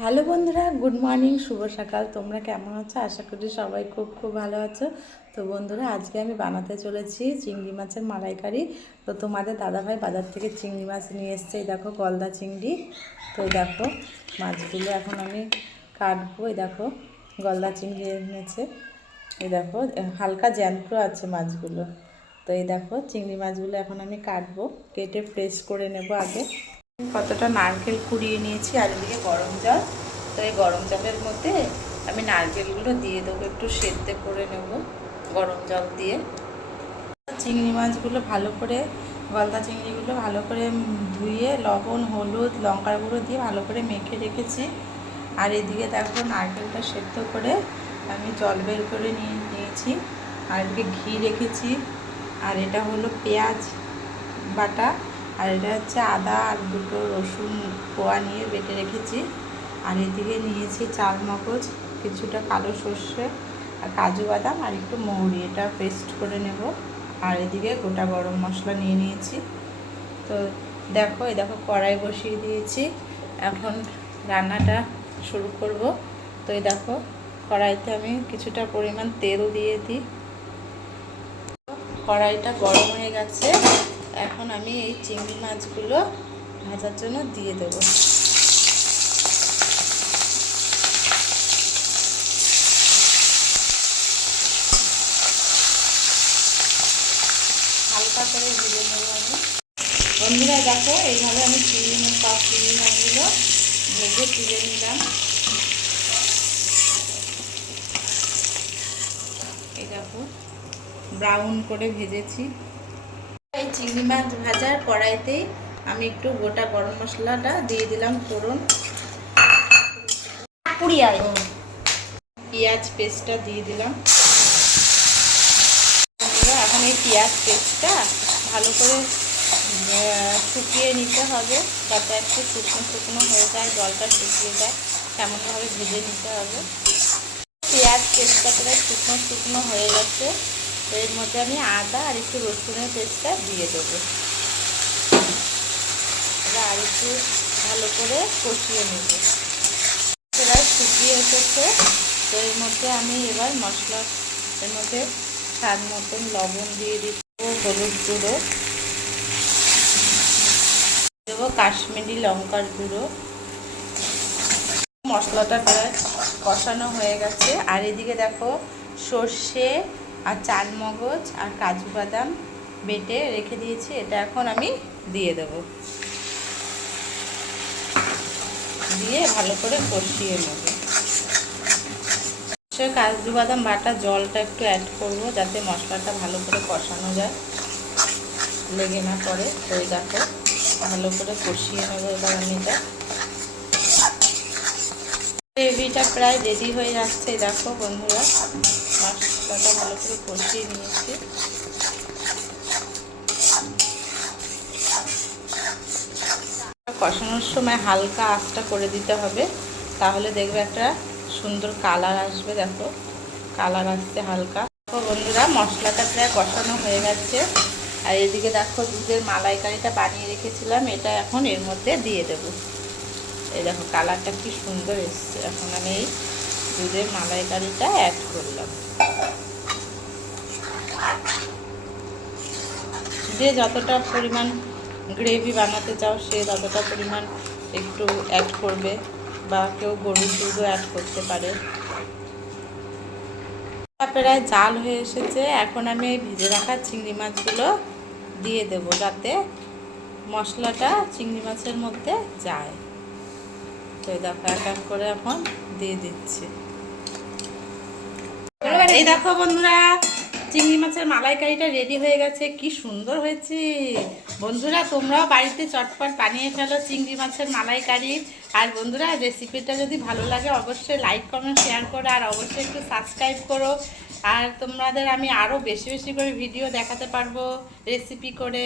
Hello বন্ধুরা, good morning, শুভ সকাল। তোমরা কেমন আছো? আশা করি সবাই খুব খুব ভালো আছো। তো বন্ধুরা, আজকে আমি বানাতে চলেছি চিংড়ি মাছের মালাইকারি। তো তোমাদের দাদাভাই বাজার থেকে চিংড়ি মাছ নিয়ে এসছে। এই দেখো গলদা চিংড়ি। তো দেখো মাছগুলো এখন আমি কাটবো। এই দেখো গলদা চিংড়ি এনেছে। এই দেখো হালকা জ্যান্ত আছে মাছগুলো। তো এই দেখো চিংড়ি মাছগুলো এখন আমি কাটবো, কেটে ফ্রেশ করে নেব আগে। কতটা নারকেল কুড়িয়ে নিয়েছি আর এদিকে গরম জল। তো এই গরম জলের মধ্যে আমি নারকেলগুলো দিয়ে দেবো, একটু সেদ্ধ করে নেব গরম জল দিয়ে। চিংড়ি মাছগুলো ভালো করে, গলদা চিংড়িগুলো ভালো করে ধুয়ে লবণ, হলুদ, লঙ্কার গুঁড়ো দিয়ে ভালো করে মেখে রেখেছি। আর এদিকে দেখো নারকেলটা সেদ্ধ করে আমি জল বের করে নিয়েছি। আর এদিকে ঘি রেখেছি। আর এটা হলো পেঁয়াজ বাটা, আর এটা হচ্ছে আদা আর দুটো রসুন কোয়া নিয়ে বেটে রেখেছি। আর এদিকে নিয়েছি চাল মগজ, কিছুটা কালো সর্ষে আর কাজু বাদাম আর একটু মৌরি, এটা পেস্ট করে নেব। আর এদিকে গোটা গরম মশলা নিয়ে নিয়েছি। তো দেখো এই দেখো কড়াই বসিয়ে দিয়েছি, এখন রান্নাটা শুরু করব। তো এই দেখো কড়াইতে আমি কিছুটা পরিমাণ তেল দিয়ে দিই। কড়াইটা গরম হয়ে গেছে, এখন আমি এই চিংড়ি মাছগুলো ভাজার জন্য দিয়ে দেবো। হালকা করে ভেজে নেবো আমি। বন্ধুরা দেখো এইভাবে আমি চিংড়ি মাছগুলো ভেজে তুলে নিলাম। এই দেখো ব্রাউন করে ভেজেছি। এই চিংড়ি মাছ ভাজার কড়াইতেই আমি একটু গোটা গরম মশলাটা দিয়ে দিলাম ফোড়ন, পেঁয়াজ পেস্টটা দিয়ে দিলাম। এখন এই পেঁয়াজ পেস্টটা ভালো করে শুকিয়ে নিতে হবে, যাতে একটু শুকনো শুকনো হয়ে যায়, জলটা শুকিয়ে যায়, তেমনভাবে ভেজে নিতে হবে। পেঁয়াজ পেস্টটা প্রায় শুকনো শুকনো হয়ে গেছে। তো এর মধ্যে আমি আদা আর একটু রসুনের পেস্টটা দিয়ে দেবো। এবার আর একটু ভালো করে কষিয়ে নেব। প্রায় শুকিয়ে এসেছে। তো এর মধ্যে আমি এবার এর মধ্যে স্বাদ মতন লবণ দিয়ে দিব, হলুদ গুঁড়ো দেবো, কাশ্মীরি লঙ্কার গুঁড়ো। মশলাটা প্রায় কষানো হয়ে গেছে। আর এদিকে দেখো সর্ষে আর চালমগজ আর কাজু বাদাম বেটে রেখে দিয়েছি, এটা এখন আমি দিয়ে দেব। দিয়ে ভালো করে কষিয়ে নেব। কাজু বাদাম বাটা জলটা একটু অ্যাড করব, যাতে মশলাটা ভালো করে কষানো যায়, লেগে না পড়ে। তো দেখো ভালো করে কষিয়ে নেব এবার আমি এটা। গ্রেভিটা প্রায় রেডি হয়ে যাচ্ছে। দেখো বন্ধুরা মশলাটা ভালো করে কষিয়ে নিয়েছি। কষানোর সময় হালকা আঁচটা করে দিতে হবে, তাহলে দেখবে একটা সুন্দর কালার আসবে। দেখো কালার আসছে হালকা। দেখো বন্ধুরা মশলাটা প্রায় কষানো হয়ে গেছে। আর এদিকে দেখো দুধের মালাইকারিটা বানিয়ে রেখেছিলাম, এটা এখন এর মধ্যে দিয়ে দেবো। এই দেখো কালারটা কি সুন্দর এসছে। এখন আমি এই দুধের মালাইকারিটা অ্যাড করলাম। যে যতটা পরিমাণ গ্রেভি বানাতে চাও সে ততটা পরিমাণ একটু অ্যাড করবে, বা কেউ গরুর দুধও অ্যাড করতে পারে। প্রায় জাল হয়ে এসেছে, এখন আমি এই ভেজে রাখা চিংড়ি মাছগুলো দিয়ে দেব, যাতে মশলাটা চিংড়ি মাছের মধ্যে যায়। তো এই দেখো এক এক করে এখন দিয়ে দিচ্ছি। এই দেখো বন্ধুরা চিংড়ি মাছের মালাইকারিটা রেডি হয়ে গেছে, কি সুন্দর হয়েছে। বন্ধুরা তোমরাও বাড়িতে চটপট বানিয়ে ফেলো চিংড়ি মাছের মালাইকারি। আর বন্ধুরা রেসিপিটা যদি ভালো লাগে অবশ্যই লাইক কমেন্ট শেয়ার করো, আর অবশ্যই একটু সাবস্ক্রাইব করো। আর তোমাদের আমি আরও বেশি বেশি করে ভিডিও দেখাতে পারবো রেসিপি করে।